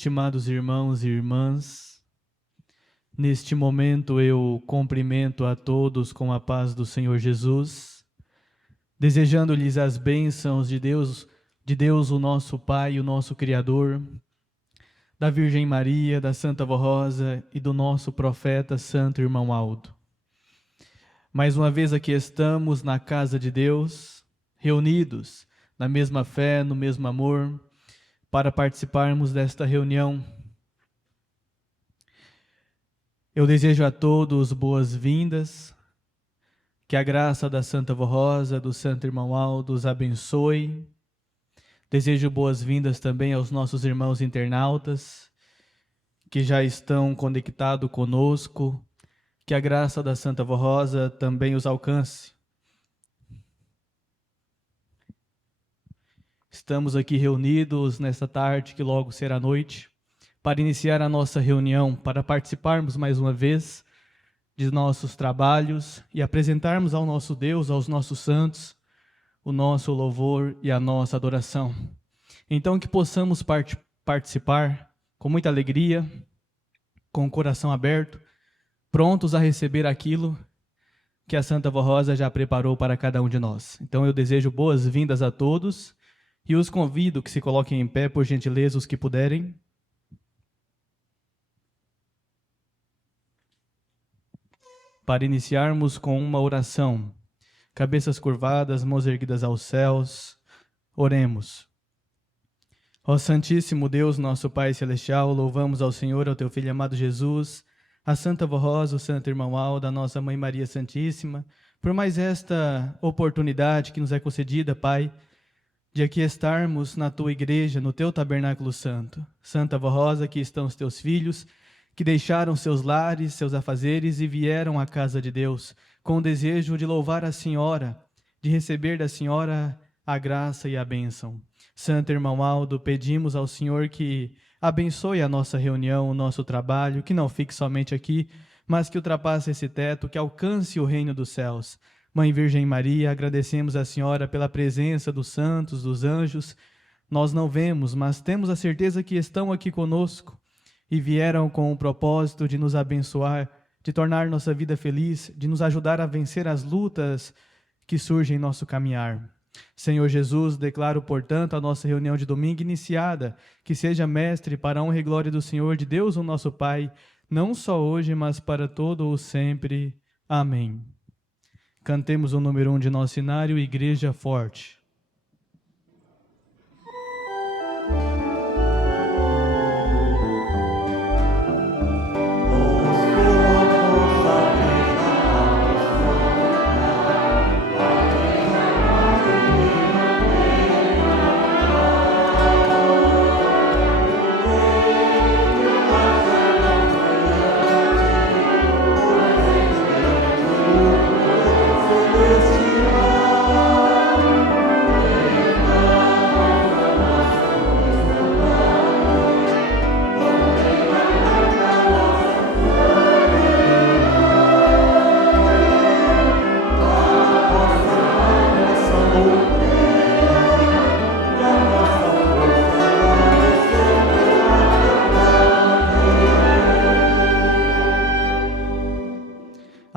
Estimados irmãos e irmãs, neste momento eu cumprimento a todos com a paz do Senhor Jesus, desejando-lhes as bênçãos de Deus o nosso Pai, o nosso Criador, da Virgem Maria, da Santa Vó Rosa e do nosso profeta Santo Irmão Aldo. Mais uma vez aqui estamos na casa de Deus, reunidos na mesma fé, no mesmo amor, para participarmos desta reunião. Eu desejo a todos boas-vindas, que a graça da Santa Vó Rosa, do Santo Irmão Aldo os abençoe. Desejo boas-vindas também aos nossos irmãos internautas, que já estão conectados conosco, que a graça da Santa Vó Rosa também os alcance. Estamos aqui reunidos nesta tarde, que logo será noite, para iniciar a nossa reunião, para participarmos mais uma vez de nossos trabalhos e apresentarmos ao nosso Deus, aos nossos santos, o nosso louvor e a nossa adoração. Então que possamos participar com muita alegria, com o coração aberto, prontos a receber aquilo que a Santa Vó Rosa já preparou para cada um de nós. Então eu desejo boas-vindas a todos e os convido que se coloquem em pé, por gentileza, os que puderem. Para iniciarmos com uma oração. Cabeças curvadas, mãos erguidas aos céus. Oremos. Ó Santíssimo Deus, nosso Pai Celestial, louvamos ao Senhor, ao Teu Filho amado Jesus, a Santa Vó Rosa, o Santo Irmão Aldo, a nossa Mãe Maria Santíssima, por mais esta oportunidade que nos é concedida, Pai, de aqui estarmos na Tua igreja, no Teu tabernáculo santo. Santa Vó Rosa, aqui estão os Teus filhos, que deixaram seus lares, seus afazeres e vieram à casa de Deus, com o desejo de louvar a Senhora, de receber da Senhora a graça e a bênção. Santo Irmão Aldo, pedimos ao Senhor que abençoe a nossa reunião, o nosso trabalho, que não fique somente aqui, mas que ultrapasse esse teto, que alcance o reino dos céus. Mãe Virgem Maria, agradecemos a Senhora pela presença dos santos, dos anjos. Nós não vemos, mas temos a certeza que estão aqui conosco e vieram com o propósito de nos abençoar, de tornar nossa vida feliz, de nos ajudar a vencer as lutas que surgem em nosso caminhar. Senhor Jesus, declaro, portanto, a nossa reunião de domingo iniciada, que seja mestre para a honra e glória do Senhor, de Deus o nosso Pai, não só hoje, mas para todo o sempre. Amém. Cantemos o número 1 de nosso cenário, Igreja Forte.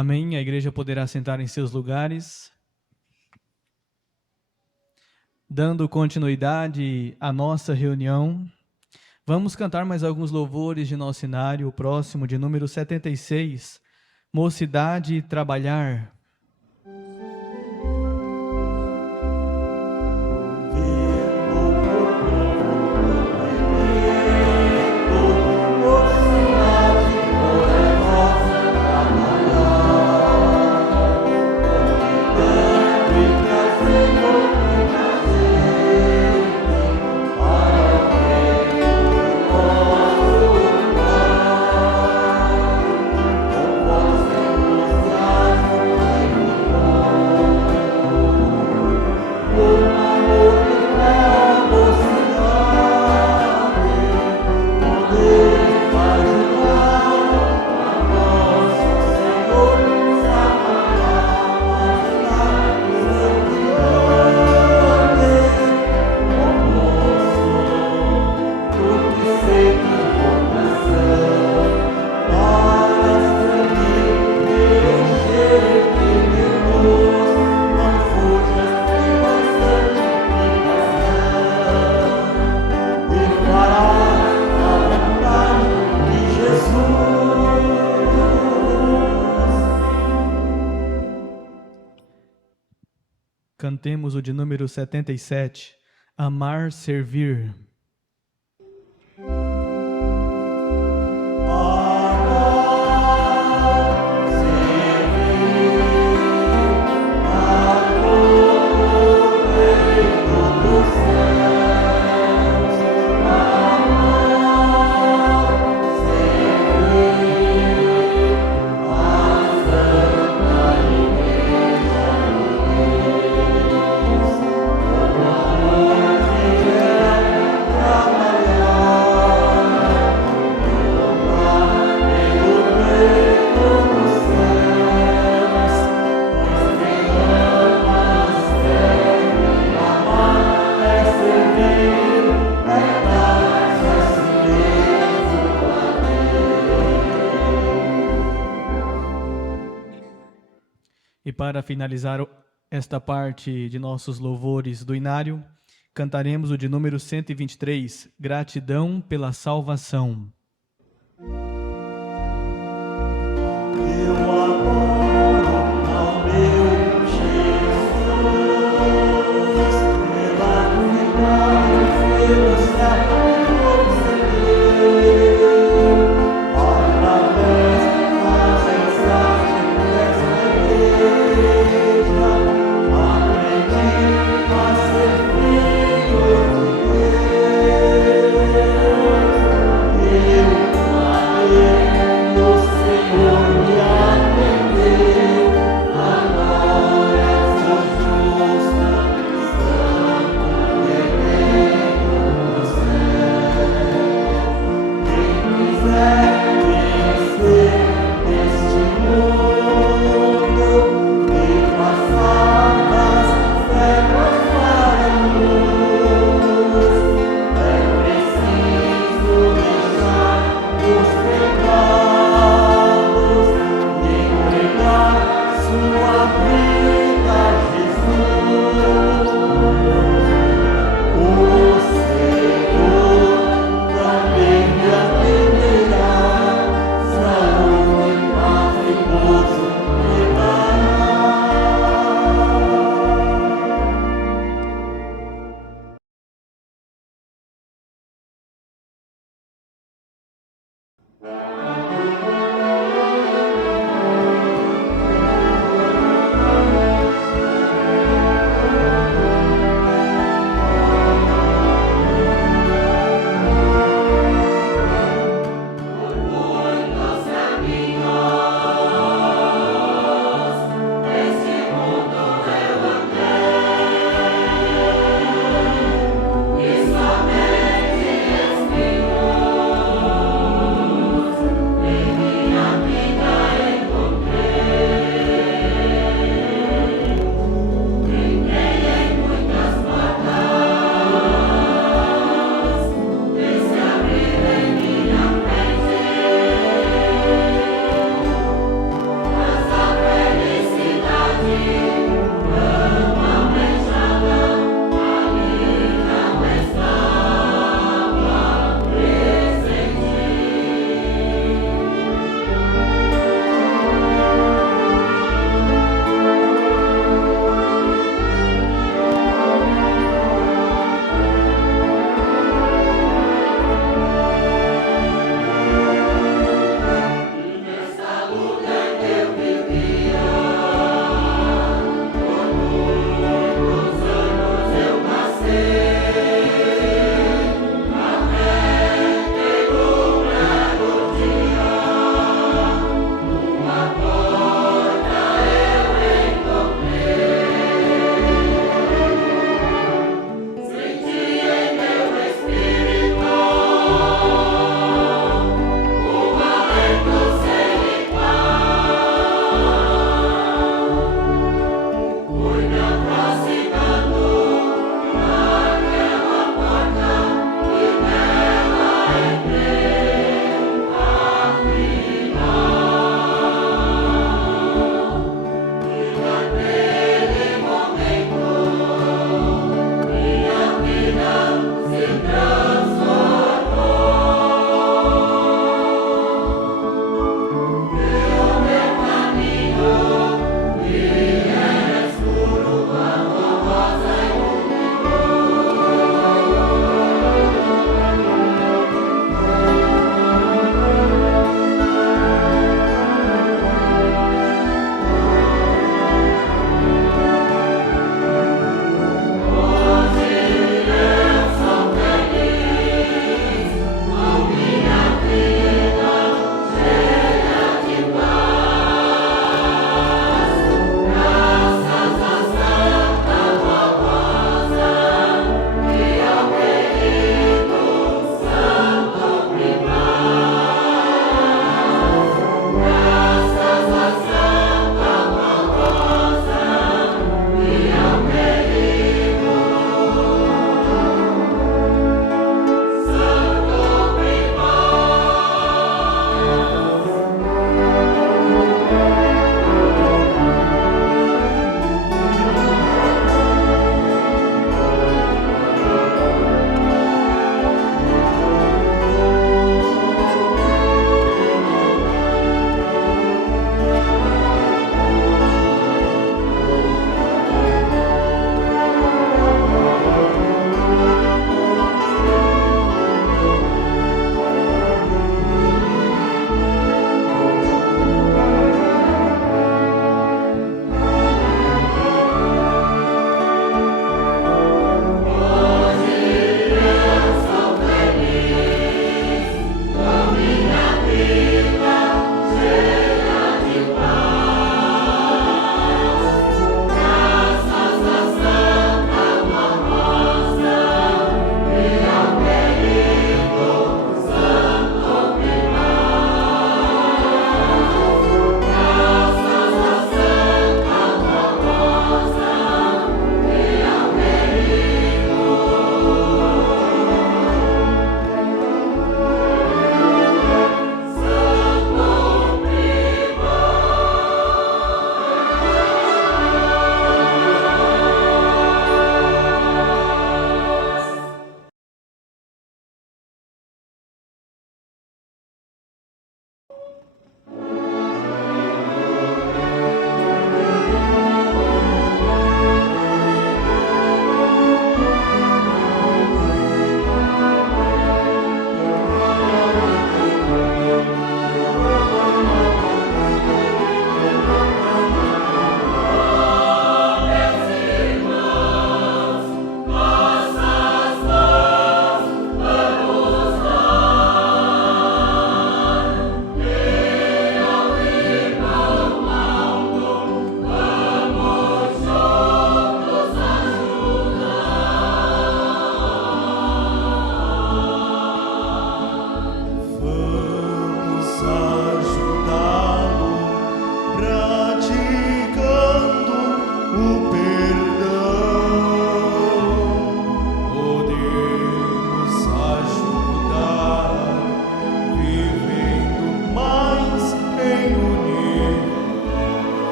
Amém. A igreja poderá sentar em seus lugares. Dando continuidade à nossa reunião, vamos cantar mais alguns louvores de nosso cenário, o próximo de número 76, Mocidade e Trabalhar. Oh, Cantemos o de número 77, Amar, Servir. E para finalizar esta parte de nossos louvores do Inário, cantaremos o de número 123, Gratidão pela Salvação. Eu adoro ao meu Jesus, pela verdade pelos céus concedeu, através da mensagem desta igreja, aprendi a ser filho de Deus.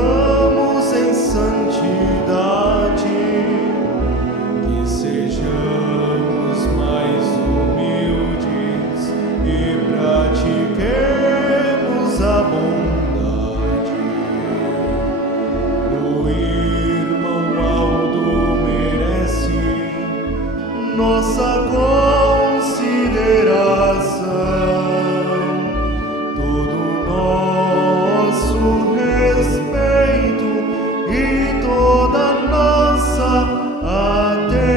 vivamos em santidade, que sejamos mais humildes e pratiquemos a bondade. O irmão Aldo merece nossa consideração, todo nosso respeito e toda nossa atenção.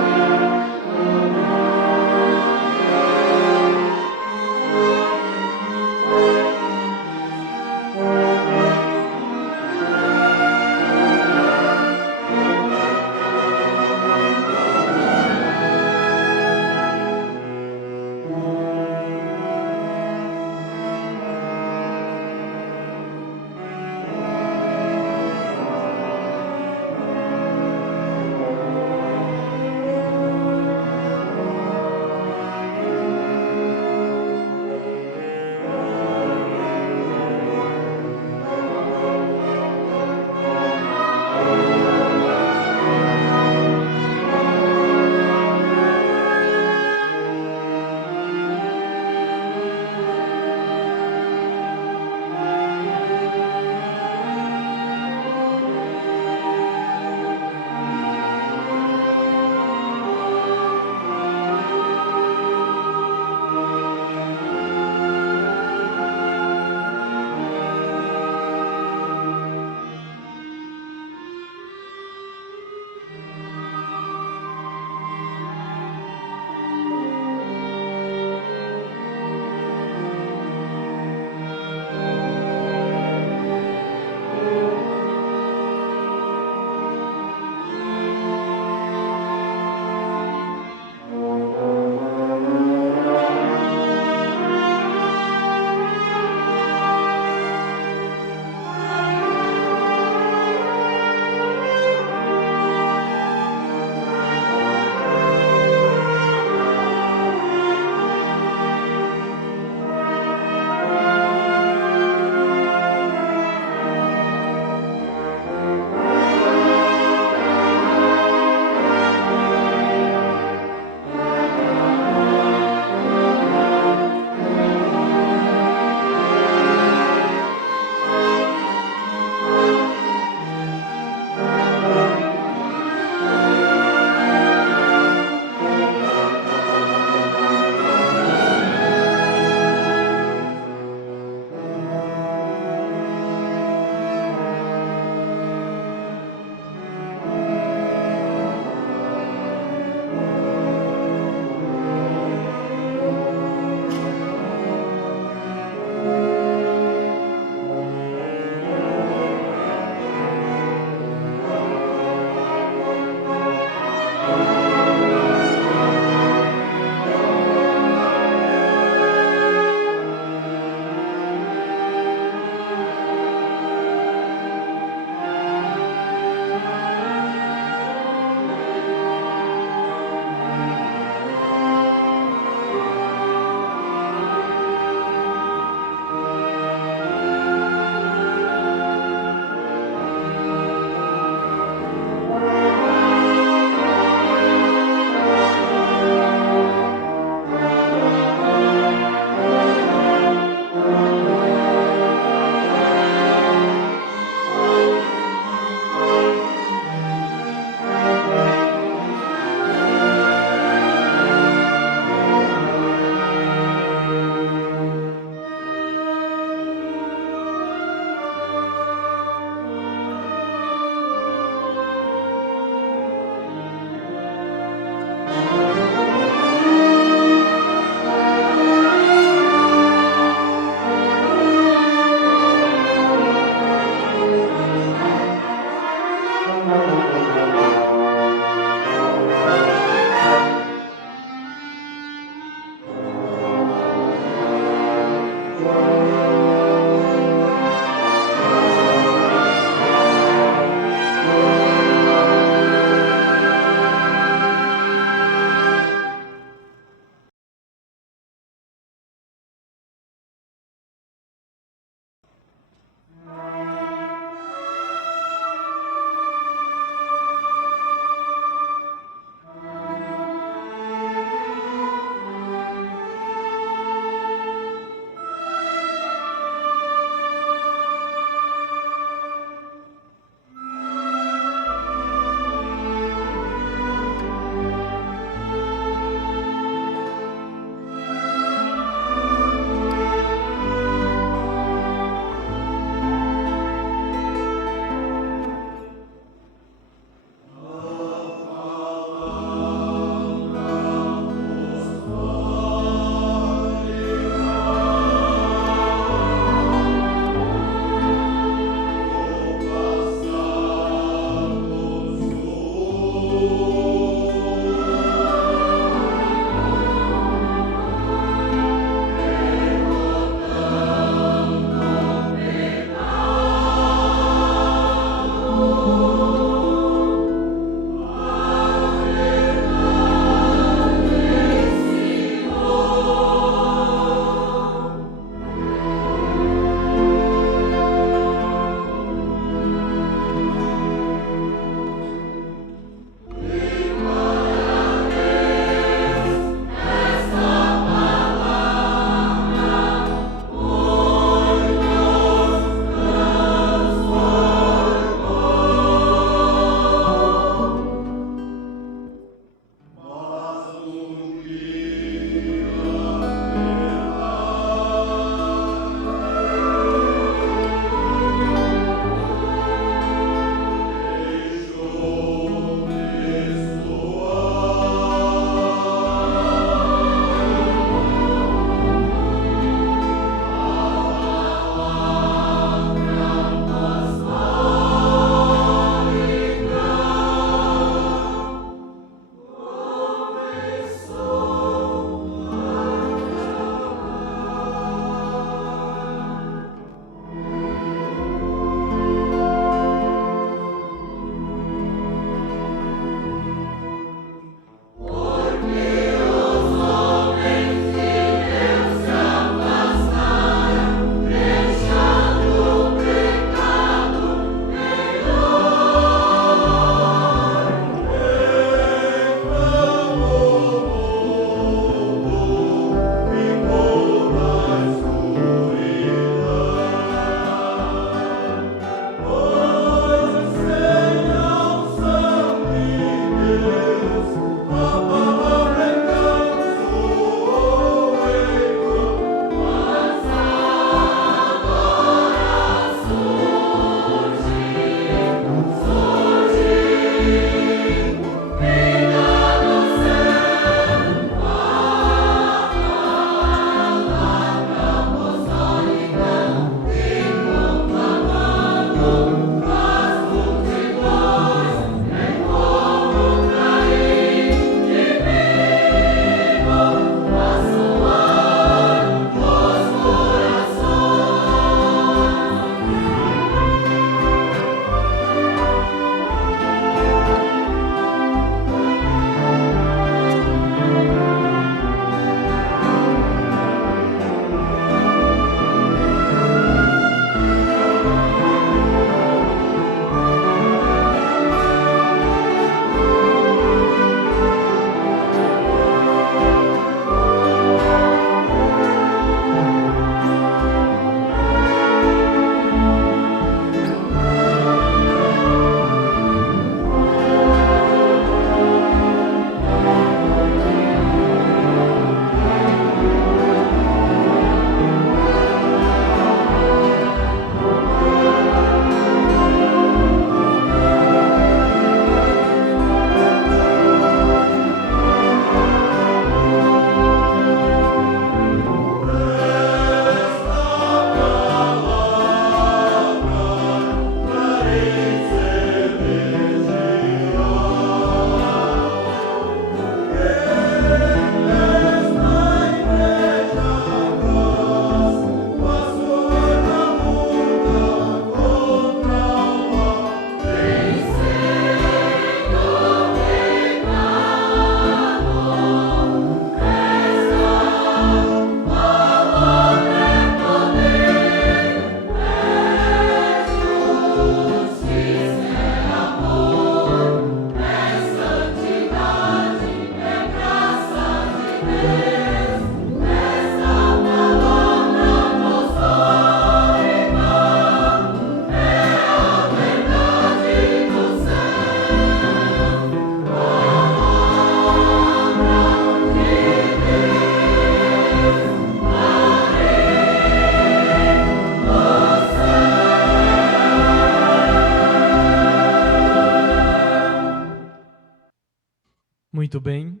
Muito bem.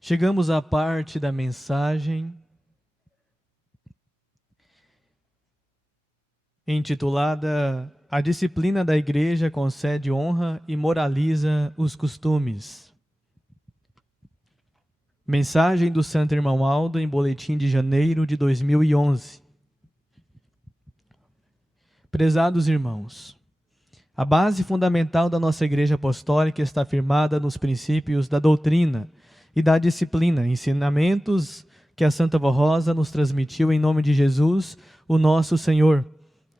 Chegamos à parte da mensagem intitulada A Disciplina da Igreja concede honra e moraliza os costumes. Mensagem do Santo Irmão Aldo em boletim de janeiro de 2011. Prezados irmãos, a base fundamental da nossa Igreja Apostólica está firmada nos princípios da doutrina e da disciplina, ensinamentos que a Santa Vó Rosa nos transmitiu em nome de Jesus, o nosso Senhor.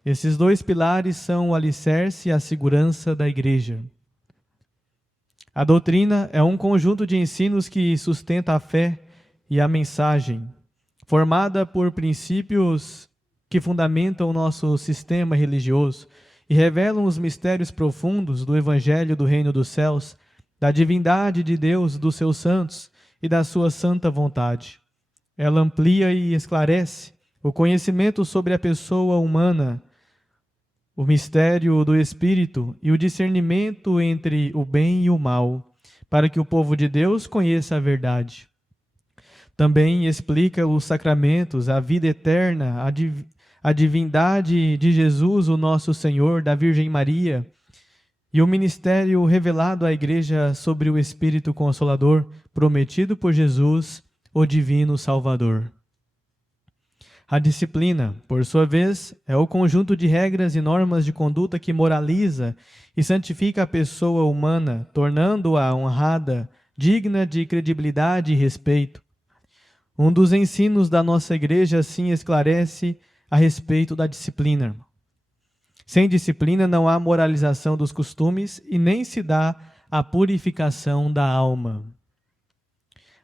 Esses dois pilares são o alicerce e a segurança da Igreja. A doutrina é um conjunto de ensinos que sustenta a fé e a mensagem, formada por princípios que fundamentam o nosso sistema religioso e revelam os mistérios profundos do Evangelho do Reino dos Céus, da divindade de Deus, dos seus santos e da sua santa vontade. Ela amplia e esclarece o conhecimento sobre a pessoa humana, o mistério do Espírito e o discernimento entre o bem e o mal, para que o povo de Deus conheça a verdade. Também explica os sacramentos, a vida eterna, a divindade de Jesus, o nosso Senhor, da Virgem Maria, e o ministério revelado à Igreja sobre o Espírito Consolador, prometido por Jesus, o Divino Salvador. A disciplina, por sua vez, é o conjunto de regras e normas de conduta que moraliza e santifica a pessoa humana, tornando-a honrada, digna de credibilidade e respeito. Um dos ensinos da nossa Igreja assim esclarece a respeito da disciplina. Sem disciplina não há moralização dos costumes e nem se dá a purificação da alma.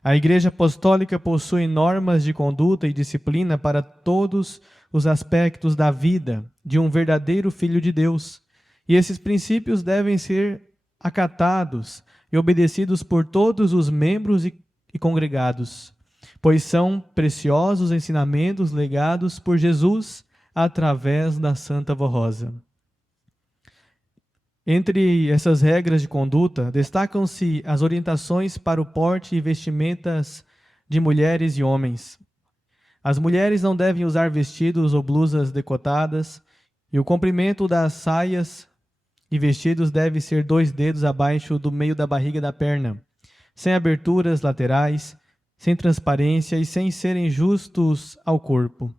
A Igreja Apostólica possui normas de conduta e disciplina para todos os aspectos da vida de um verdadeiro Filho de Deus, e esses princípios devem ser acatados e obedecidos por todos os membros e congregados, pois são preciosos ensinamentos legados por Jesus através da Santa Vó Rosa. Entre essas regras de conduta, destacam-se as orientações para o porte e vestimentas de mulheres e homens. As mulheres não devem usar vestidos ou blusas decotadas, e o comprimento das saias e vestidos deve ser 2 dedos abaixo do meio da barriga da perna, sem aberturas laterais, sem transparência e sem serem justos ao corpo.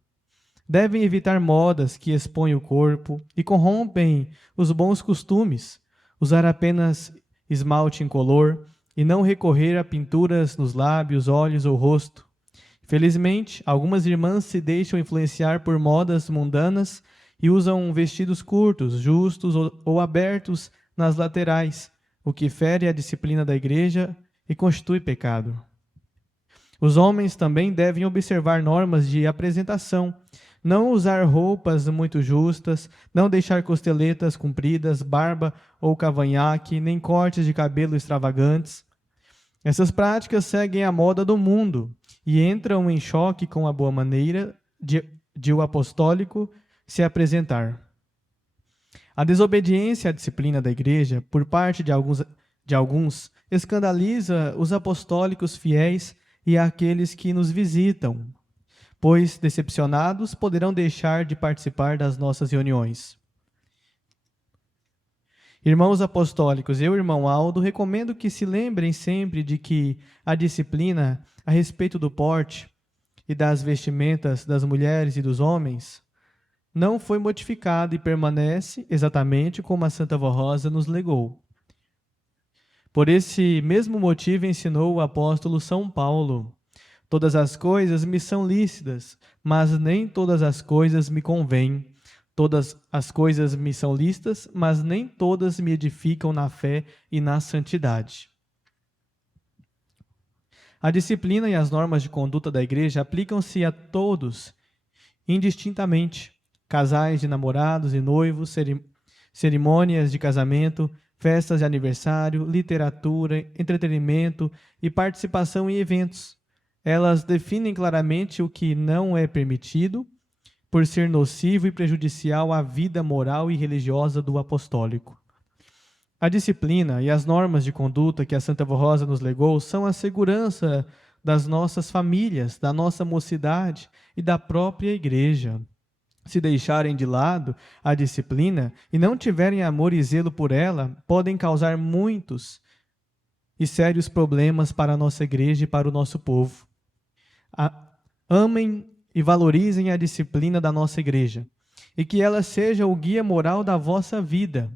Devem evitar modas que expõem o corpo e corrompem os bons costumes, usar apenas esmalte incolor e não recorrer a pinturas nos lábios, olhos ou rosto. Felizmente, algumas irmãs se deixam influenciar por modas mundanas e usam vestidos curtos, justos ou abertos nas laterais, o que fere a disciplina da Igreja e constitui pecado. Os homens também devem observar normas de apresentação, não usar roupas muito justas, não deixar costeletas compridas, barba ou cavanhaque, nem cortes de cabelo extravagantes. Essas práticas seguem a moda do mundo e entram em choque com a boa maneira de o apostólico se apresentar. A desobediência à disciplina da Igreja, por parte de alguns, escandaliza os apostólicos fiéis e aqueles que nos visitam, pois, decepcionados, poderão deixar de participar das nossas reuniões. Irmãos apostólicos, eu, irmão Aldo, recomendo que se lembrem sempre de que a disciplina a respeito do porte e das vestimentas das mulheres e dos homens não foi modificada e permanece exatamente como a Santa Vó Rosa nos legou. Por esse mesmo motivo ensinou o apóstolo São Paulo: todas as coisas me são lícitas, mas nem todas as coisas me convêm. Todas as coisas me são lícitas, mas nem todas me edificam na fé e na santidade. A disciplina e as normas de conduta da Igreja aplicam-se a todos, indistintamente. Casais de namorados e noivos, cerimônias de casamento, festas de aniversário, literatura, entretenimento e participação em eventos. Elas definem claramente o que não é permitido, por ser nocivo e prejudicial à vida moral e religiosa do apostólico. A disciplina e as normas de conduta que a Santa Vó Rosa nos legou são a segurança das nossas famílias, da nossa mocidade e da própria igreja. Se deixarem de lado a disciplina e não tiverem amor e zelo por ela, podem causar muitos e sérios problemas para a nossa igreja e para o nosso povo. Amem e valorizem a disciplina da nossa igreja, e que ela seja o guia moral da vossa vida.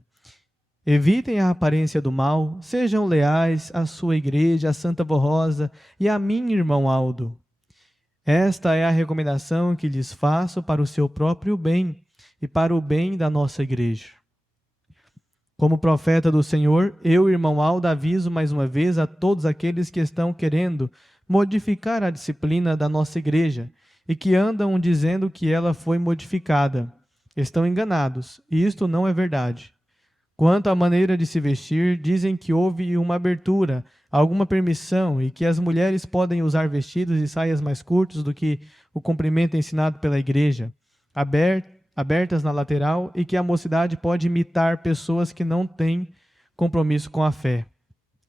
Evitem a aparência do mal, sejam leais à sua igreja, à Santa Vó Rosa e a mim, irmão Aldo. Esta é a recomendação que lhes faço para o seu próprio bem e para o bem da nossa igreja. Como profeta do Senhor, eu, irmão Aldo, aviso mais uma vez a todos aqueles que estão querendo modificar a disciplina da nossa igreja e que andam dizendo que ela foi modificada. Estão enganados, e isto não é verdade. Quanto à maneira de se vestir, dizem que houve uma abertura, alguma permissão, e que as mulheres podem usar vestidos e saias mais curtos do que o comprimento ensinado pela igreja, abertas na lateral, e que a mocidade pode imitar pessoas que não têm compromisso com a fé.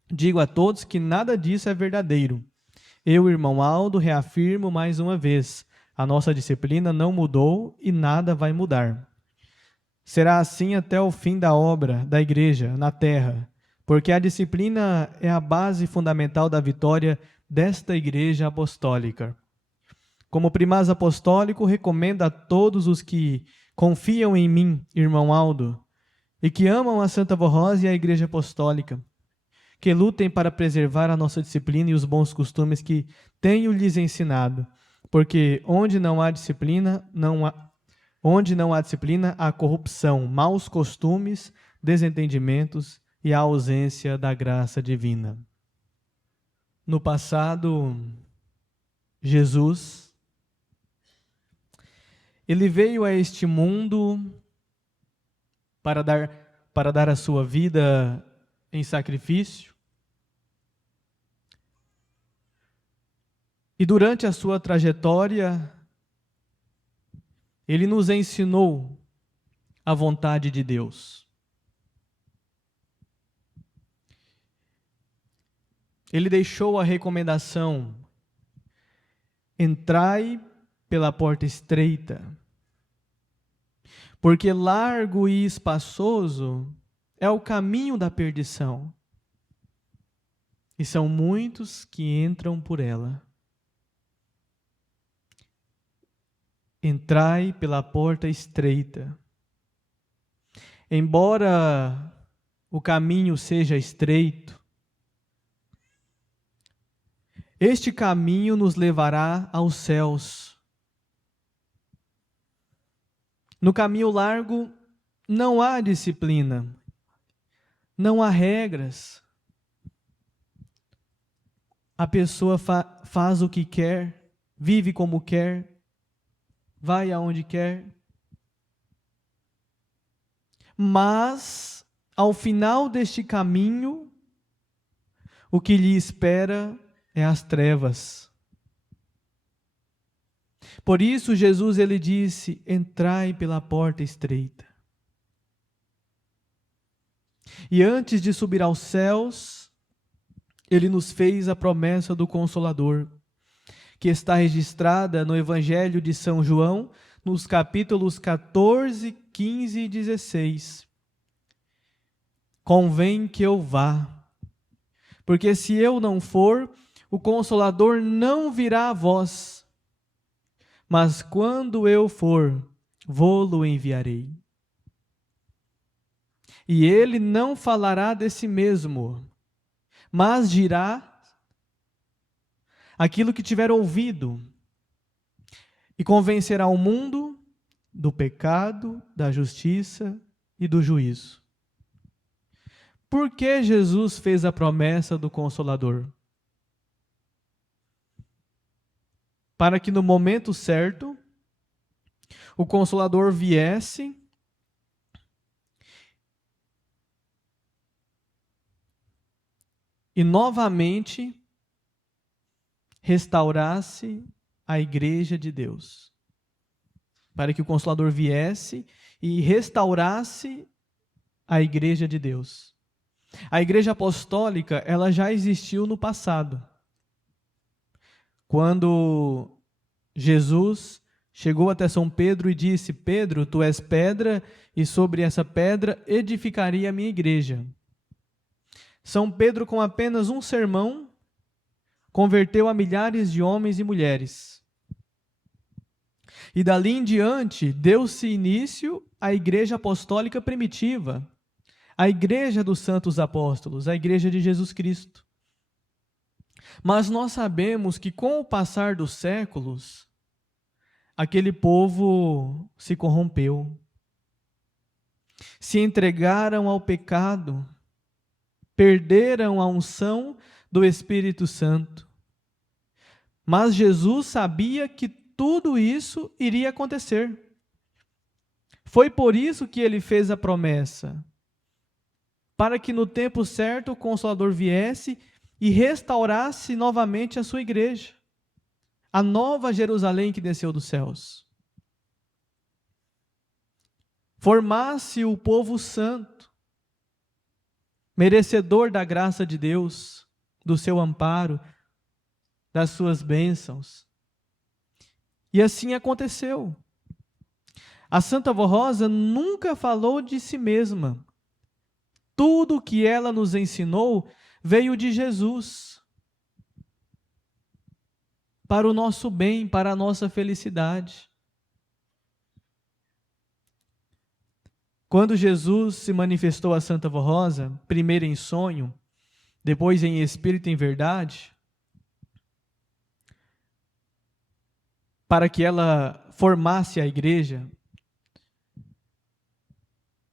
Digo a todos que nada disso é verdadeiro. Eu, irmão Aldo, reafirmo mais uma vez, a nossa disciplina não mudou e nada vai mudar. Será assim até o fim da obra da igreja na terra, porque a disciplina é a base fundamental da vitória desta igreja apostólica. Como primaz apostólico, recomendo a todos os que confiam em mim, irmão Aldo, e que amam a Santa Vó Rosa e a igreja apostólica, que lutem para preservar a nossa disciplina e os bons costumes que tenho lhes ensinado, porque onde não há disciplina, há corrupção, maus costumes, desentendimentos e a ausência da graça divina. No passado, Jesus, ele veio a este mundo para dar a sua vida em sacrifício. E durante a sua trajetória, ele nos ensinou a vontade de Deus. Ele deixou a recomendação: entrai pela porta estreita, porque largo e espaçoso é o caminho da perdição, e são muitos que entram por ela. Entrai pela porta estreita. Embora o caminho seja estreito, este caminho nos levará aos céus. No caminho largo não há disciplina, não há regras. A pessoa faz o que quer, vive como quer, vai aonde quer. Mas, ao final deste caminho, o que lhe espera é as trevas. Por isso, Jesus, ele disse: entrai pela porta estreita. E antes de subir aos céus, ele nos fez a promessa do Consolador, que está registrada no Evangelho de São João, nos capítulos 14, 15 e 16. Convém que eu vá, porque se eu não for, o Consolador não virá a vós, mas quando eu for, vô-lo enviarei. E ele não falará de si mesmo, mas dirá aquilo que tiver ouvido, e convencerá o mundo do pecado, da justiça e do juízo. Por que Jesus fez a promessa do Consolador? Para que no momento certo, o Consolador viesse e novamente restaurasse a igreja de Deus. Para que o Consolador viesse e restaurasse a igreja de Deus. A igreja apostólica, ela já existiu no passado. Quando Jesus chegou até São Pedro e disse: Pedro, tu és pedra, e sobre essa pedra edificaria a minha igreja. São Pedro, com apenas um sermão, converteu a milhares de homens e mulheres. E dali em diante, deu-se início à igreja apostólica primitiva, a igreja dos santos apóstolos, a igreja de Jesus Cristo. Mas nós sabemos que com o passar dos séculos, aquele povo se corrompeu, se entregaram ao pecado, perderam a unção do Espírito Santo. Mas Jesus sabia que tudo isso iria acontecer. Foi por isso que ele fez a promessa, para que no tempo certo o Consolador viesse e restaurasse novamente a sua igreja, a nova Jerusalém que desceu dos céus. Formasse o povo santo, merecedor da graça de Deus, do seu amparo, das suas bênçãos. E assim aconteceu. A Santa Vó Rosa nunca falou de si mesma. Tudo o que ela nos ensinou veio de Jesus, para o nosso bem, para a nossa felicidade. Quando Jesus se manifestou a Santa Vó Rosa, primeiro em sonho, depois em espírito e em verdade, para que ela formasse a igreja,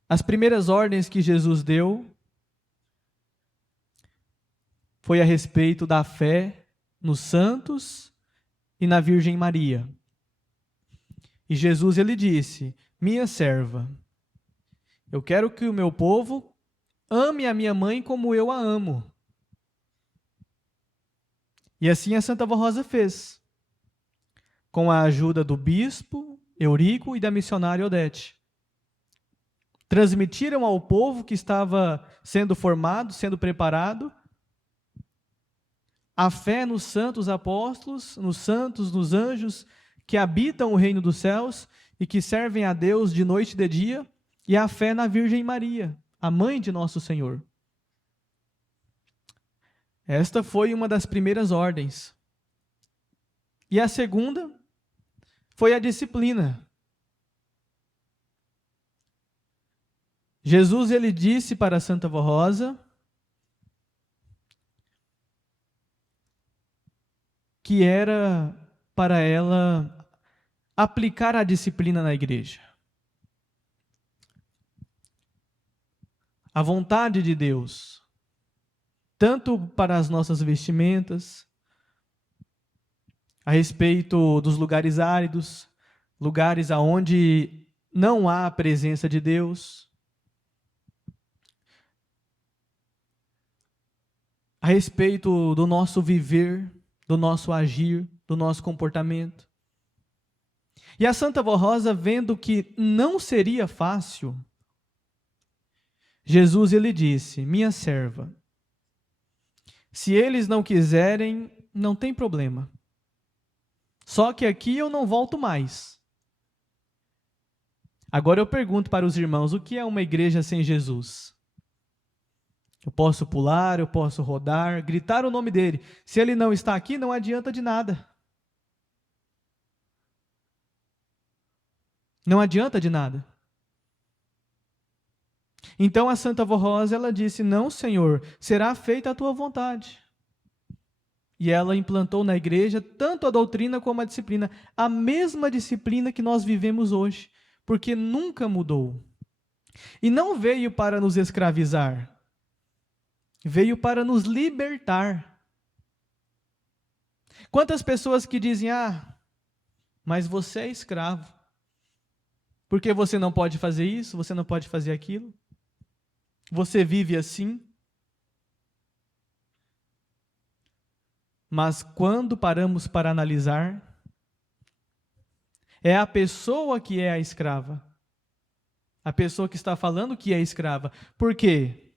as primeiras ordens que Jesus deu foi a respeito da fé nos santos e na Virgem Maria. E Jesus, ele disse: minha serva, eu quero que o meu povo ame a minha mãe como eu a amo. E assim a Santa Vó Rosa fez, com a ajuda do bispo Eurico e da missionária Odete. Transmitiram ao povo que estava sendo formado, sendo preparado, a fé nos santos apóstolos, nos santos, nos anjos que habitam o reino dos céus e que servem a Deus de noite e de dia, e a fé na Virgem Maria, a mãe de nosso Senhor. Esta foi uma das primeiras ordens. E a segunda foi a disciplina. Jesus, ele disse para a Santa Vó Rosa que era para ela aplicar a disciplina na igreja. A vontade de Deus, tanto para as nossas vestimentas, a respeito dos lugares áridos, lugares aonde não há a presença de Deus, a respeito do nosso viver, do nosso agir, do nosso comportamento. E a Santa Vó Rosa, vendo que não seria fácil, Jesus, ele disse: minha serva, se eles não quiserem, não tem problema. Só que aqui eu não volto mais. Agora eu pergunto para os irmãos, o que é uma igreja sem Jesus? Eu posso pular, eu posso rodar, gritar o nome dele. Se ele não está aqui, não adianta de nada. Não adianta de nada. Então a Santa Vó Rosa, ela disse: não, Senhor, será feita a tua vontade. E ela implantou na igreja tanto a doutrina como a disciplina, a mesma disciplina que nós vivemos hoje, porque nunca mudou. E não veio para nos escravizar, veio para nos libertar. Quantas pessoas que dizem: mas você é escravo, porque você não pode fazer isso, você não pode fazer aquilo, você vive assim. Mas quando paramos para analisar, é a pessoa que é a escrava. A pessoa que está falando que é escrava. Por quê?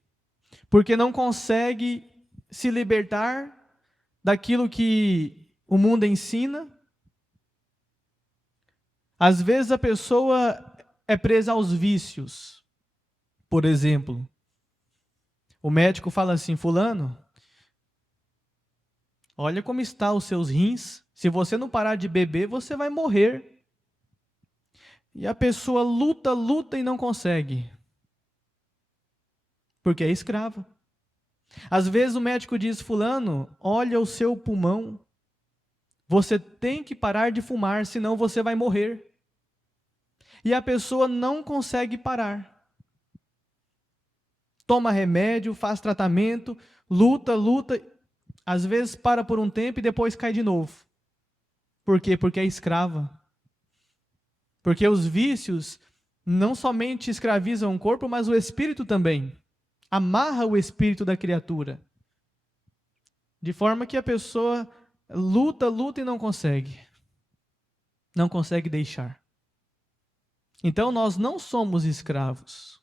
porque não consegue se libertar daquilo que o mundo ensina. Às vezes a pessoa é presa aos vícios. Por exemplo, o médico fala assim: fulano, olha como está os seus rins, se você não parar de beber, você vai morrer. E a pessoa luta e não consegue, porque é escrava. Às vezes o médico diz: fulano, olha o seu pulmão, você tem que parar de fumar, senão você vai morrer. E a pessoa não consegue parar. Toma remédio, faz tratamento, luta, às vezes para por um tempo e depois cai de novo. Por quê? Porque é escrava. Porque os vícios não somente escravizam o corpo, mas o espírito também. Amarra o espírito da criatura. De forma que a pessoa luta e não consegue. Não consegue deixar. Então nós não somos escravos.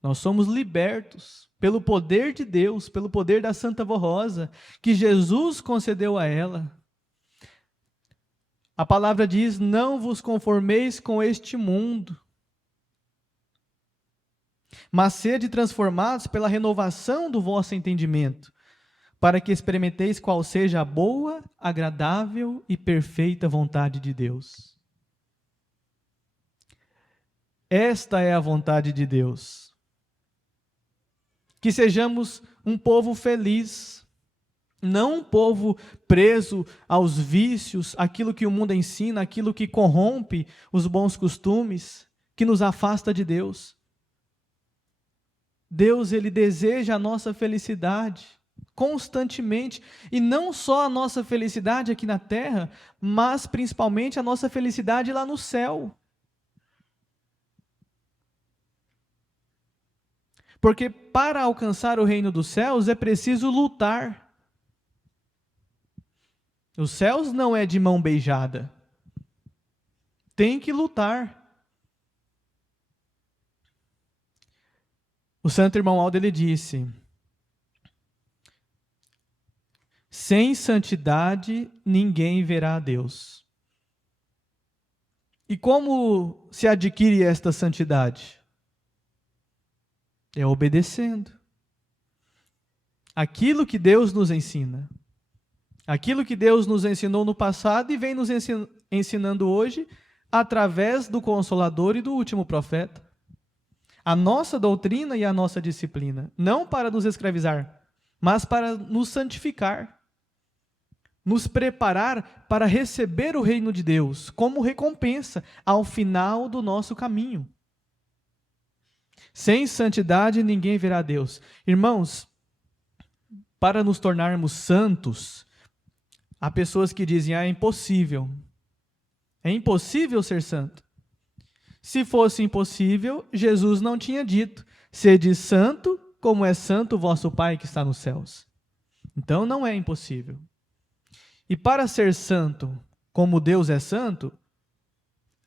Nós somos libertos pelo poder de Deus, pelo poder da Santa Vó Rosa, que Jesus concedeu a ela. A palavra diz: não vos conformeis com este mundo, mas sede transformados pela renovação do vosso entendimento, para que experimenteis qual seja a boa, agradável e perfeita vontade de Deus. Esta é a vontade de Deus. Que sejamos um povo feliz, não um povo preso aos vícios, aquilo que o mundo ensina, aquilo que corrompe os bons costumes, que nos afasta de Deus. Deus, Ele deseja a nossa felicidade constantemente, e não só a nossa felicidade aqui na terra, mas principalmente a nossa felicidade lá no céu. Porque para alcançar o reino dos céus é preciso lutar. Os céus não é de mão beijada. Tem que lutar. O santo irmão Aldo, ele disse: sem santidade ninguém verá a Deus. E como se adquire esta santidade? É obedecendo. Aquilo que Deus nos ensina. Aquilo que Deus nos ensinou no passado e vem nos ensinando hoje através do Consolador e do último profeta. A nossa doutrina e a nossa disciplina, não para nos escravizar, mas para nos santificar, nos preparar para receber o reino de Deus como recompensa ao final do nosso caminho. Sem santidade ninguém verá Deus. Irmãos, para nos tornarmos santos, há pessoas que dizem: é impossível. É impossível ser santo. Se fosse impossível, Jesus não tinha dito: sede santo, como é santo o vosso Pai que está nos céus. Então não é impossível. E para ser santo, como Deus é santo,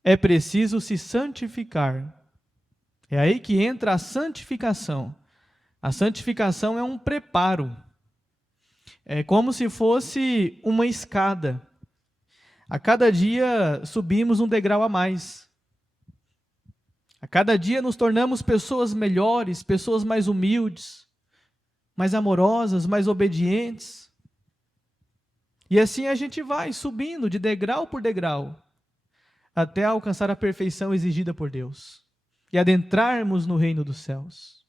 é preciso se santificar. É aí que entra a santificação. A santificação é um preparo. É como se fosse uma escada. A cada dia subimos um degrau a mais. A cada dia nos tornamos pessoas melhores, pessoas mais humildes, mais amorosas, mais obedientes. E assim a gente vai subindo de degrau por degrau, até alcançar a perfeição exigida por Deus e adentrarmos no reino dos céus.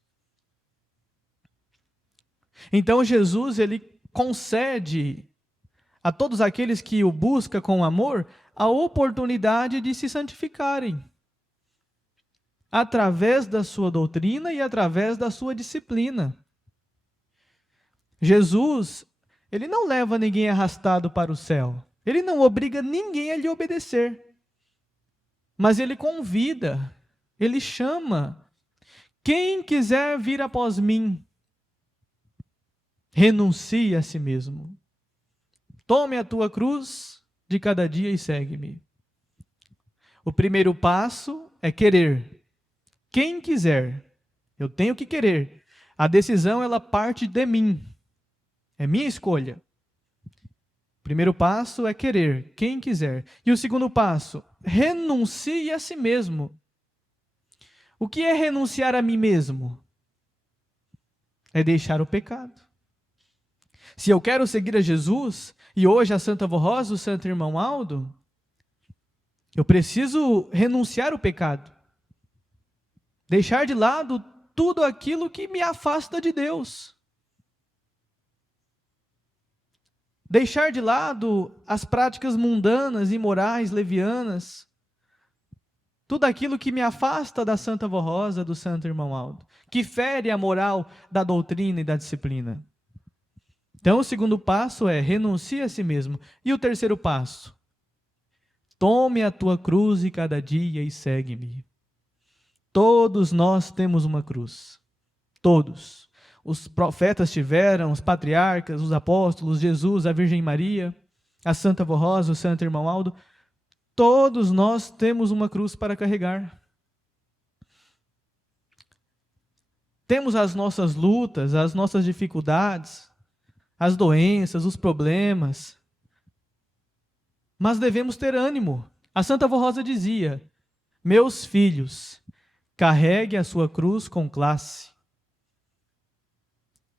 Então Jesus, Ele concede a todos aqueles que o buscam com amor a oportunidade de se santificarem, através da sua doutrina e através da sua disciplina. Jesus, Ele não leva ninguém arrastado para o céu. Ele não obriga ninguém a lhe obedecer. Mas Ele convida, Ele chama. Quem quiser vir após mim, renuncie a si mesmo. Tome a tua cruz de cada dia e segue-me. O primeiro passo é querer. Quem quiser, eu tenho que querer. A decisão, ela parte de mim. É minha escolha. O primeiro passo é querer, quem quiser. E o segundo passo, renuncie a si mesmo. O que é renunciar a mim mesmo? É deixar o pecado. Se eu quero seguir a Jesus, e hoje a Santa Vó Rosa, o Santo Irmão Aldo, eu preciso renunciar o pecado. Deixar de lado tudo aquilo que me afasta de Deus. Deixar de lado as práticas mundanas, imorais, levianas. Tudo aquilo que me afasta da Santa Vó Rosa, do Santo Irmão Aldo, que fere a moral da doutrina e da disciplina. Então, o segundo passo é renuncie a si mesmo. E o terceiro passo? Tome a tua cruz cada dia e segue-me. Todos nós temos uma cruz. Todos. Os profetas tiveram, os patriarcas, os apóstolos, Jesus, a Virgem Maria, a Santa Vó Rosa, o Santo Irmão Aldo. Todos nós temos uma cruz para carregar. Temos as nossas lutas, as nossas dificuldades, as doenças, os problemas. Mas devemos ter ânimo. A Santa Vó Rosa dizia: meus filhos, carregue a sua cruz com classe.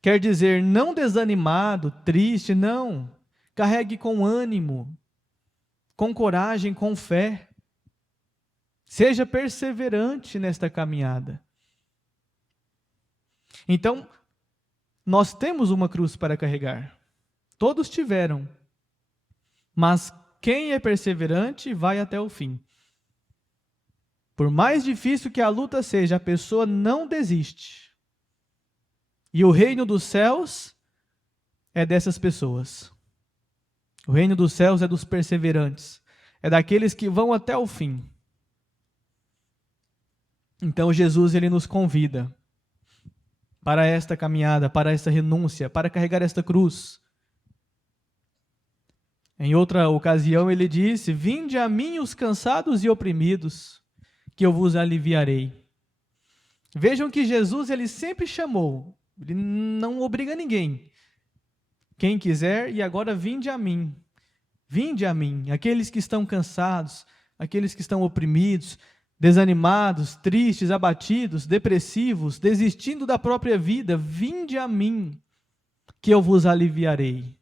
Quer dizer, não desanimado, triste, não. Carregue com ânimo, com coragem, com fé. Seja perseverante nesta caminhada. Então, nós temos uma cruz para carregar. Todos tiveram. Mas quem é perseverante vai até o fim. Por mais difícil que a luta seja, a pessoa não desiste. E o reino dos céus é dessas pessoas. O reino dos céus é dos perseverantes. É daqueles que vão até o fim. Então Jesus, ele nos convida para esta caminhada, para esta renúncia, para carregar esta cruz. Em outra ocasião ele disse: vinde a mim os cansados e oprimidos, que eu vos aliviarei. Vejam que Jesus, ele sempre chamou, ele não obriga ninguém. Quem quiser, e agora vinde a mim. Vinde a mim, aqueles que estão cansados, aqueles que estão oprimidos, desanimados, tristes, abatidos, depressivos, desistindo da própria vida, vinde a mim, que eu vos aliviarei.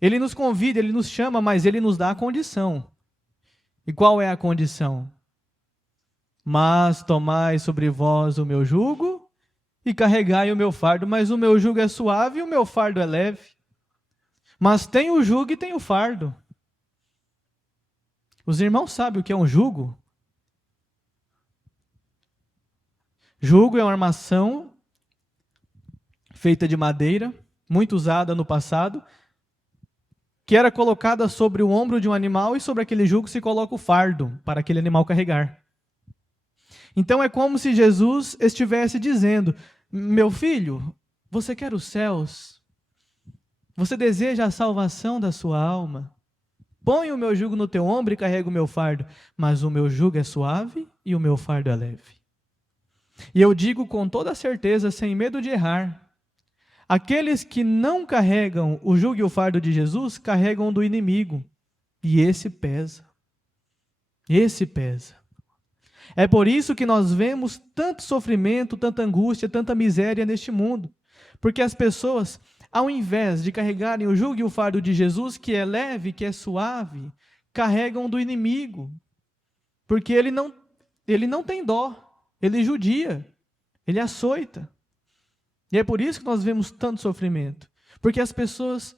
Ele nos convida, ele nos chama, mas ele nos dá a condição. E qual é a condição? Mas tomai sobre vós o meu jugo e carregai o meu fardo, mas o meu jugo é suave e o meu fardo é leve. Mas tem o jugo e tem o fardo. Os irmãos sabem o que é um jugo? Jugo é uma armação feita de madeira, muito usada no passado, que era colocada sobre o ombro de um animal e sobre aquele jugo se coloca o fardo para aquele animal carregar. Então é como se Jesus estivesse dizendo: meu filho, você quer os céus? Você deseja a salvação da sua alma? Põe o meu jugo no teu ombro e carrega o meu fardo, mas o meu jugo é suave e o meu fardo é leve. E eu digo com toda certeza, sem medo de errar, aqueles que não carregam o jugo e o fardo de Jesus, carregam do inimigo. E esse pesa. Esse pesa. É por isso que nós vemos tanto sofrimento, tanta angústia, tanta miséria neste mundo. Porque as pessoas, ao invés de carregarem o jugo e o fardo de Jesus, que é leve, que é suave, carregam do inimigo. Porque ele não tem dó, ele judia, ele açoita. E é por isso que nós vemos tanto sofrimento. Porque as pessoas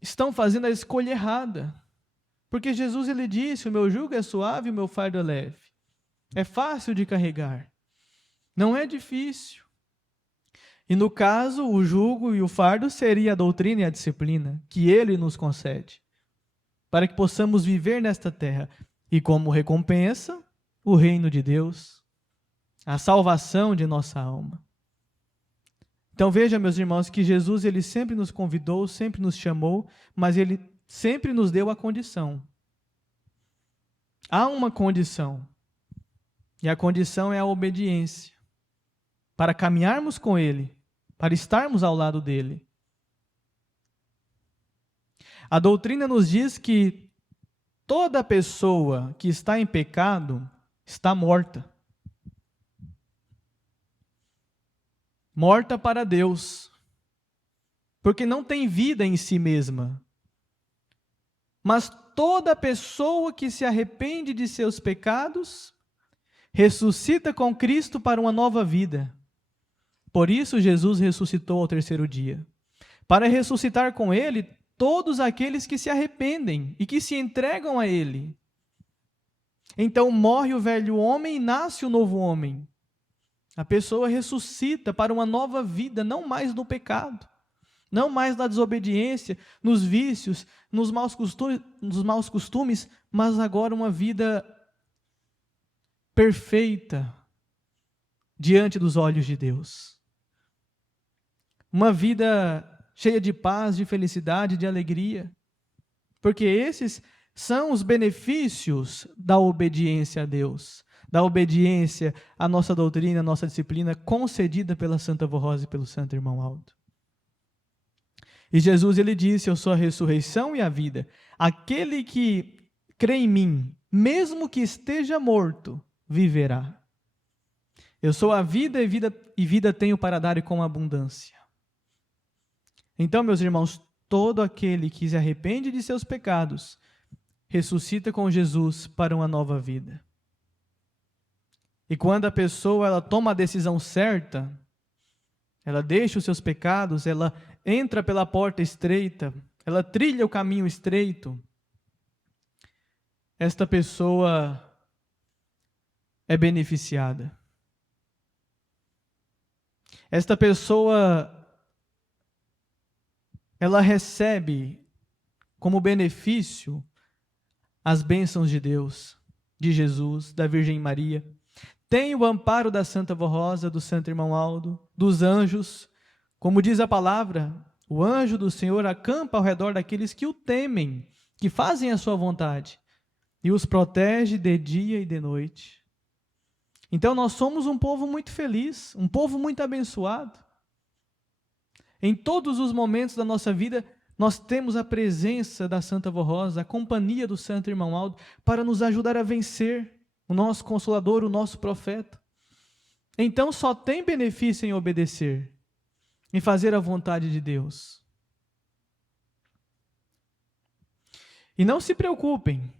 estão fazendo a escolha errada. Porque Jesus, ele disse: o meu jugo é suave e o meu fardo é leve. É fácil de carregar. Não é difícil. E no caso, o jugo e o fardo seria a doutrina e a disciplina que ele nos concede, para que possamos viver nesta terra. E como recompensa, o reino de Deus, a salvação de nossa alma. Então veja, meus irmãos, que Jesus, ele sempre nos convidou, sempre nos chamou, mas ele sempre nos deu a condição. Há uma condição. E a condição é a obediência. para caminharmos com Ele, para estarmos ao lado dEle. A doutrina nos diz que toda pessoa que está em pecado está morta. Morta para Deus, porque não tem vida em si mesma. Mas toda pessoa que se arrepende de seus pecados, ressuscita com Cristo para uma nova vida. Por isso Jesus ressuscitou ao terceiro dia, para ressuscitar com Ele todos aqueles que se arrependem e que se entregam a Ele. Então morre o velho homem e nasce o novo homem. A pessoa ressuscita para uma nova vida, não mais no pecado, não mais na desobediência, nos vícios, nos maus costumes, mas agora uma vida perfeita diante dos olhos de Deus. Uma vida cheia de paz, de felicidade, de alegria, porque esses são os benefícios da obediência a Deus, da obediência à nossa doutrina, à nossa disciplina, concedida pela Santa Vó Rosa e pelo Santo Irmão Aldo. E Jesus, ele disse: eu sou a ressurreição e a vida. Aquele que crê em mim, mesmo que esteja morto, viverá. Eu sou a vida e vida tenho para dar e com abundância. Então, meus irmãos, todo aquele que se arrepende de seus pecados, ressuscita com Jesus para uma nova vida. E quando a pessoa ela toma a decisão certa, ela deixa os seus pecados, ela entra pela porta estreita, ela trilha o caminho estreito, esta pessoa é beneficiada. Esta pessoa, ela recebe como benefício as bênçãos de Deus, de Jesus, da Virgem Maria. Tem o amparo da Santa Vó Rosa, do Santo Irmão Aldo, dos anjos. Como diz a palavra, o anjo do Senhor acampa ao redor daqueles que o temem, que fazem a sua vontade, e os protege de dia e de noite. Então nós somos um povo muito feliz, um povo muito abençoado. Em todos os momentos da nossa vida, nós temos a presença da Santa Vó Rosa, a companhia do Santo Irmão Aldo, para nos ajudar a vencer, o nosso Consolador, o nosso Profeta. Então só tem benefício em obedecer, em fazer a vontade de Deus. E não se preocupem,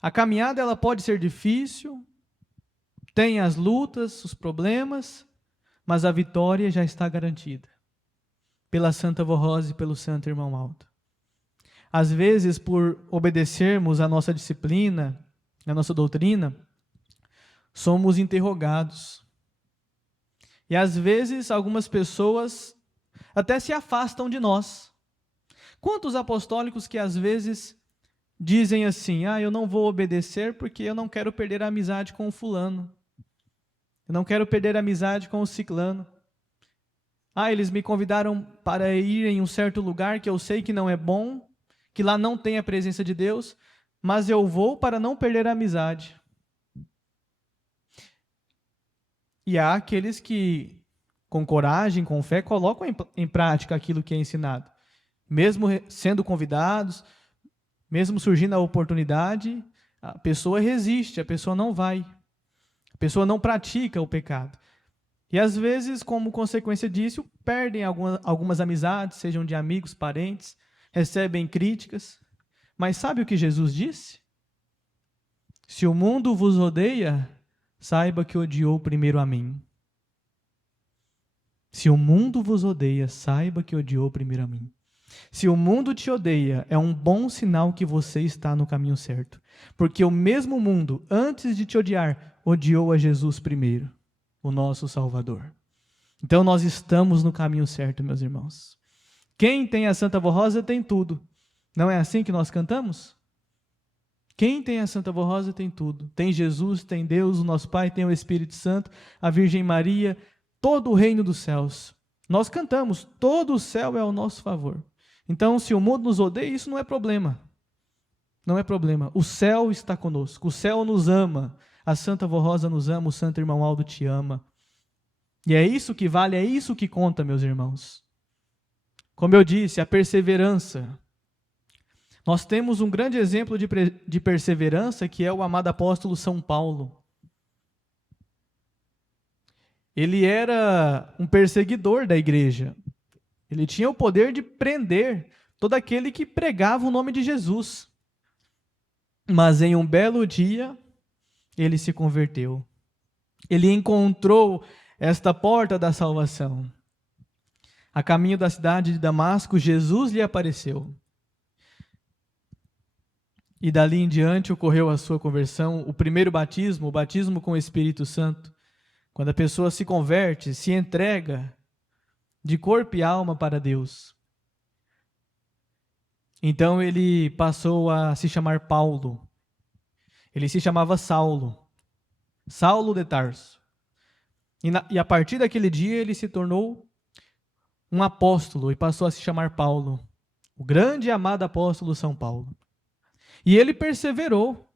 a caminhada ela pode ser difícil, tem as lutas, os problemas, mas a vitória já está garantida pela Santa Vó Rosa e pelo Santo Irmão Aldo. Às vezes, por obedecermos a nossa disciplina, a nossa doutrina, somos interrogados. E às vezes, algumas pessoas até se afastam de nós. Quantos apostólicos que às vezes dizem assim: eu não vou obedecer porque eu não quero perder a amizade com o fulano. Eu não quero perder a amizade com o ciclano. Eles me convidaram para ir em um certo lugar que eu sei que não é bom, que lá não tem a presença de Deus, mas eu vou para não perder a amizade. E há aqueles que, com coragem, com fé, colocam em prática aquilo que é ensinado. Mesmo sendo convidados, mesmo surgindo a oportunidade, a pessoa resiste, a pessoa não vai. A pessoa não pratica o pecado. E às vezes, como consequência disso, perdem algumas amizades, sejam de amigos, parentes, recebem críticas. Mas sabe o que Jesus disse? Se o mundo vos odeia, saiba que odiou primeiro a mim. Se o mundo vos odeia, saiba que odiou primeiro a mim. Se o mundo te odeia, é um bom sinal que você está no caminho certo. Porque o mesmo mundo, antes de te odiar, odiou a Jesus primeiro, o nosso Salvador. Então nós estamos no caminho certo, meus irmãos. Quem tem a Santa Vó Rosa tem tudo. Não é assim que nós cantamos? Quem tem a Santa Vó Rosa tem tudo. Tem Jesus, tem Deus, o nosso Pai, tem o Espírito Santo, a Virgem Maria, todo o reino dos céus. Nós cantamos, todo o céu é ao nosso favor. Então, se o mundo nos odeia, isso não é problema. Não é problema. O céu está conosco, o céu nos ama. A Santa Vó Rosa nos ama, o Santo Irmão Aldo te ama. E é isso que vale, é isso que conta, meus irmãos. Como eu disse, a perseverança. Nós temos um grande exemplo de perseverança, que é o amado apóstolo São Paulo. Ele era um perseguidor da igreja. Ele tinha o poder de prender todo aquele que pregava o nome de Jesus. Mas em um belo dia, ele se converteu. Ele encontrou esta porta da salvação. A caminho da cidade de Damasco, Jesus lhe apareceu. E dali em diante ocorreu a sua conversão, o primeiro batismo, o batismo com o Espírito Santo. Quando a pessoa se converte, se entrega de corpo e alma para Deus. Então ele passou a se chamar Paulo. Ele se chamava Saulo. Saulo de Tarso. E a partir daquele dia ele se tornou um apóstolo e passou a se chamar Paulo. O grande e amado apóstolo São Paulo. E ele perseverou.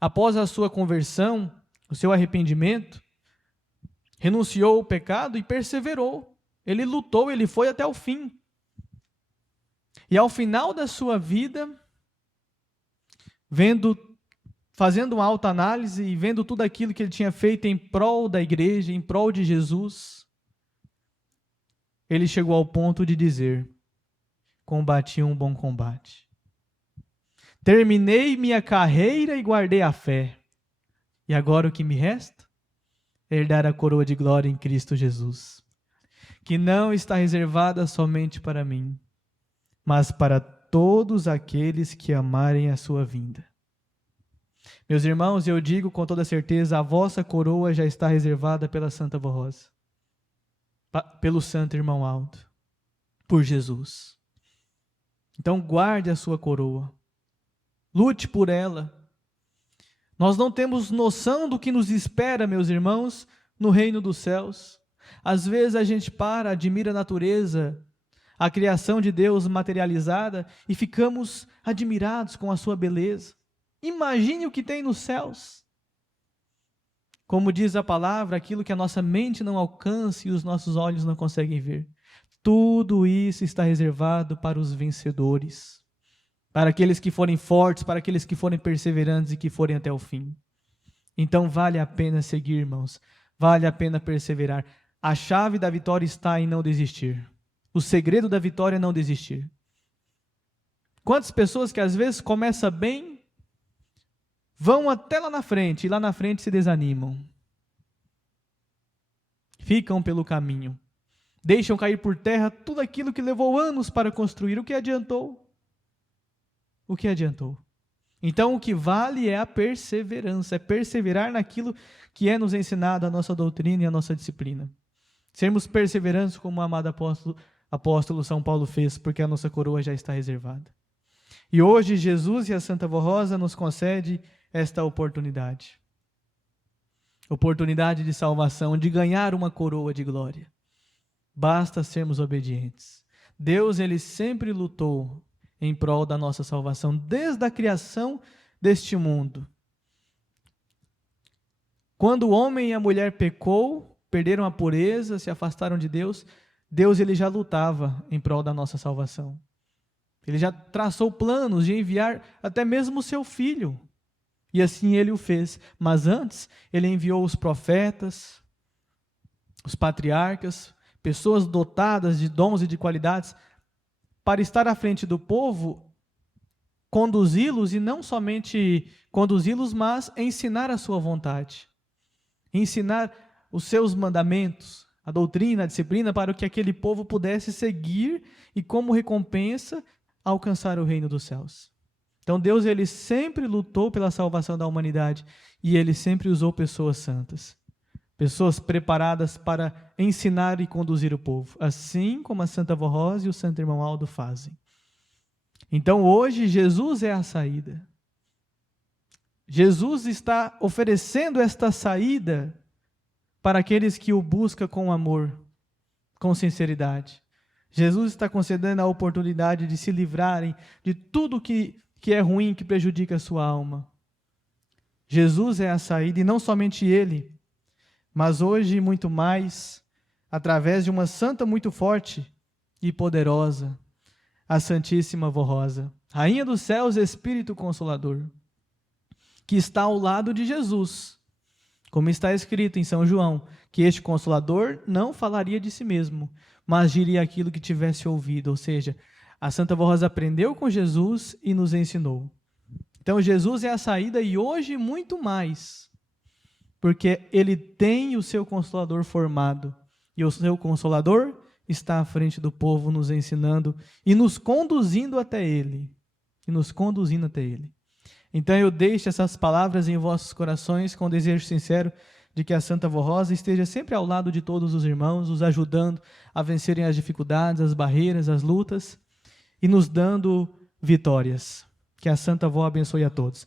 Após a sua conversão, o seu arrependimento, renunciou ao pecado e perseverou. Ele lutou, ele foi até o fim. E ao final da sua vida, fazendo uma autoanálise e vendo tudo aquilo que ele tinha feito em prol da igreja, em prol de Jesus, ele chegou ao ponto de dizer: combati um bom combate. Terminei minha carreira e guardei a fé. E agora o que me resta? Herdar a coroa de glória em Cristo Jesus, que não está reservada somente para mim, mas para todos aqueles que amarem a sua vinda. Meus irmãos, eu digo com toda certeza, a vossa coroa já está reservada pela Santa Vó Rosa, pelo Santo Irmão Aldo, por Jesus. Então guarde a sua coroa, lute por ela. Nós não temos noção do que nos espera, meus irmãos, no reino dos céus. Às vezes a gente admira a natureza, a criação de Deus materializada e ficamos admirados com a sua beleza. Imagine o que tem nos céus. Como diz a palavra, aquilo que a nossa mente não alcança e os nossos olhos não conseguem ver. Tudo isso está reservado para os vencedores, para aqueles que forem fortes, para aqueles que forem perseverantes e que forem até o fim. Então vale a pena seguir, irmãos, vale a pena perseverar. A chave da vitória está em não desistir. O segredo da vitória é não desistir. Quantas pessoas que às vezes começam bem, vão até lá na frente, e lá na frente se desanimam. Ficam pelo caminho. Deixam cair por terra tudo aquilo que levou anos para construir. O que adiantou? O que adiantou? Então, o que vale é a perseverança, é perseverar naquilo que é nos ensinado, a nossa doutrina e a nossa disciplina. Sermos perseverantes como o amado apóstolo São Paulo fez, porque a nossa coroa já está reservada. E hoje, Jesus e a Santa Vó Rosa nos concede esta oportunidade. Oportunidade de salvação, de ganhar uma coroa de glória. Basta sermos obedientes. Deus, Ele sempre lutou em prol da nossa salvação, desde a criação deste mundo. Quando o homem e a mulher pecou, perderam a pureza, se afastaram de Deus, Deus ele já lutava em prol da nossa salvação. Ele já traçou planos de enviar até mesmo o seu filho, e assim ele o fez. Mas antes, ele enviou os profetas, os patriarcas, pessoas dotadas de dons e de qualidades, para estar à frente do povo, conduzi-los, e não somente conduzi-los, mas ensinar a sua vontade. Ensinar os seus mandamentos, a doutrina, a disciplina, para que aquele povo pudesse seguir e, como recompensa, alcançar o reino dos céus. Então Deus ele sempre lutou pela salvação da humanidade e Ele sempre usou pessoas santas. Pessoas preparadas para ensinar e conduzir o povo, assim como a Santa Vó Rosa e o Santo Irmão Aldo fazem. Então hoje Jesus é a saída. Jesus está oferecendo esta saída para aqueles que o buscam com amor, com sinceridade. Jesus está concedendo a oportunidade de se livrarem de tudo que é ruim, que prejudica a sua alma. Jesus é a saída, e não somente Ele, mas hoje muito mais através de uma santa muito forte e poderosa, a Santíssima Vô Rosa, Rainha dos Céus, Espírito Consolador, que está ao lado de Jesus, como está escrito em São João, que este Consolador não falaria de si mesmo, mas diria aquilo que tivesse ouvido, ou seja, a Santa Vô Rosa aprendeu com Jesus e nos ensinou. Então Jesus é a saída e hoje muito mais, porque ele tem o seu Consolador formado, e o seu Consolador está à frente do povo, nos ensinando e nos conduzindo até ele. Então eu deixo essas palavras em vossos corações com o desejo sincero de que a Santa Vô Rosa esteja sempre ao lado de todos os irmãos, os ajudando a vencerem as dificuldades, as barreiras, as lutas e nos dando vitórias. Que a Santa Vó abençoe a todos.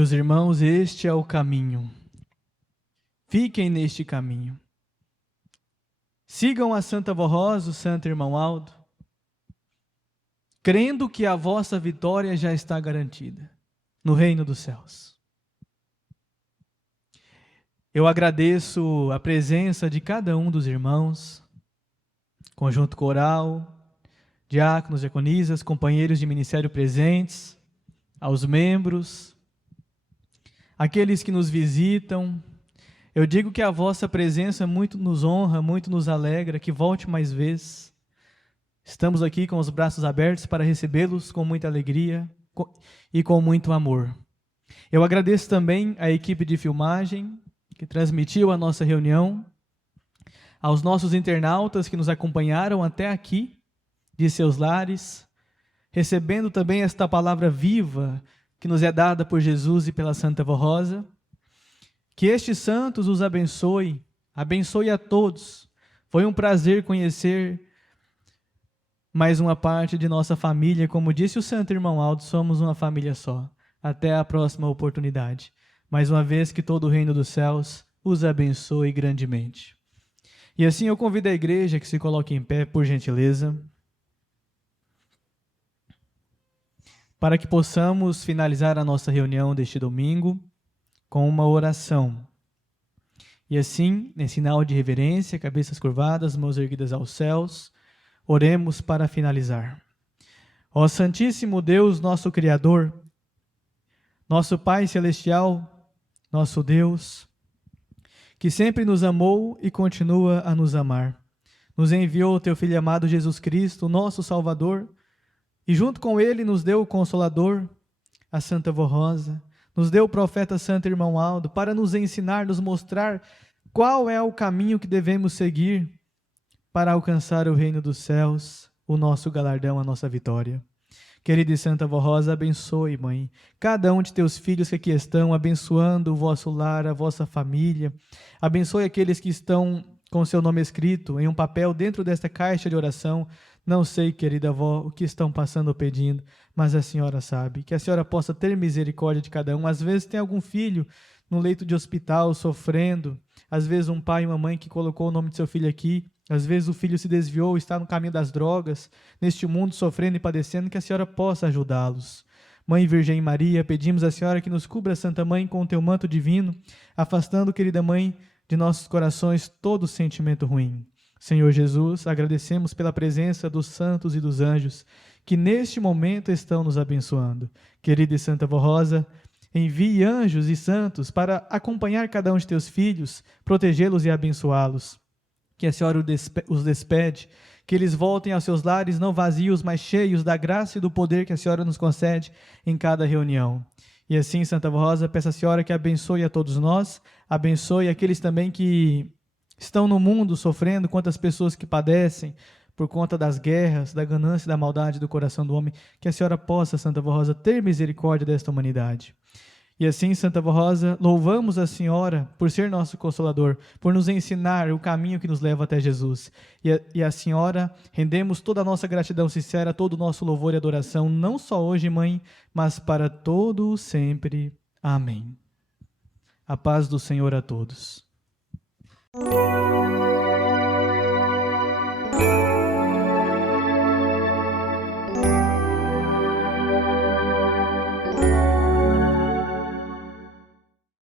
Meus irmãos, este é o caminho. Fiquem neste caminho. Sigam a Santa Vó Rosa, o Santo Irmão Aldo, crendo que a vossa vitória já está garantida no reino dos céus. Eu agradeço a presença de cada um dos irmãos, conjunto coral, diáconos, diaconisas, companheiros de ministério presentes, aos membros, aqueles que nos visitam. Eu digo que a vossa presença muito nos honra, muito nos alegra, que volte mais vezes. Estamos aqui com os braços abertos para recebê-los com muita alegria e com muito amor. Eu agradeço também à equipe de filmagem que transmitiu a nossa reunião, aos nossos internautas que nos acompanharam até aqui, de seus lares, recebendo também esta palavra viva que nos é dada por Jesus e pela Santa Vó Rosa. Que estes santos os abençoe, abençoe a todos. Foi um prazer conhecer mais uma parte de nossa família. Como disse o Santo Irmão Aldo, somos uma família só. Até a próxima oportunidade. Mais uma vez, que todo o reino dos céus os abençoe grandemente. E assim eu convido a igreja que se coloque em pé, por gentileza, para que possamos finalizar a nossa reunião deste domingo com uma oração. E assim, em sinal de reverência, cabeças curvadas, mãos erguidas aos céus, oremos para finalizar. Ó Santíssimo Deus, nosso Criador, nosso Pai Celestial, nosso Deus, que sempre nos amou e continua a nos amar, nos enviou o Teu Filho amado Jesus Cristo, nosso Salvador, e junto com Ele nos deu o Consolador, a Santa Vó Rosa, nos deu o profeta Santo Irmão Aldo, para nos ensinar, nos mostrar qual é o caminho que devemos seguir para alcançar o reino dos céus, o nosso galardão, a nossa vitória. Querida e Santa Vó Rosa, abençoe, Mãe, cada um de Teus filhos que aqui estão, abençoando o vosso lar, a vossa família. Abençoe aqueles que estão com seu nome escrito em um papel dentro desta caixa de oração. Não sei, querida avó, o que estão passando ou pedindo, mas a senhora sabe. Que a senhora possa ter misericórdia de cada um. Às vezes tem algum filho no leito de hospital sofrendo. Às vezes um pai e uma mãe que colocou o nome de seu filho aqui. Às vezes o filho se desviou, está no caminho das drogas, neste mundo sofrendo e padecendo. Que a senhora possa ajudá-los. Mãe Virgem Maria, pedimos à senhora que nos cubra, Santa Mãe, com o teu manto divino, afastando, querida Mãe, de nossos corações todo sentimento ruim. Senhor Jesus, agradecemos pela presença dos santos e dos anjos que neste momento estão nos abençoando. Querida e Santa Vó Rosa, envie anjos e santos para acompanhar cada um de teus filhos, protegê-los e abençoá-los. Que a senhora os despede, que eles voltem aos seus lares não vazios, mas cheios da graça e do poder que a senhora nos concede em cada reunião. E assim, Santa Vó Rosa, peço à senhora que abençoe a todos nós, abençoe aqueles também que estão no mundo sofrendo, quantas pessoas que padecem por conta das guerras, da ganância e da maldade do coração do homem. Que a senhora possa, Santa Vó Rosa, ter misericórdia desta humanidade. E assim, Santa Vó Rosa, louvamos a senhora por ser nosso Consolador, por nos ensinar o caminho que nos leva até Jesus. E a senhora, rendemos toda a nossa gratidão sincera, todo o nosso louvor e adoração, não só hoje, Mãe, mas para todo o sempre. Amém. A paz do Senhor a todos.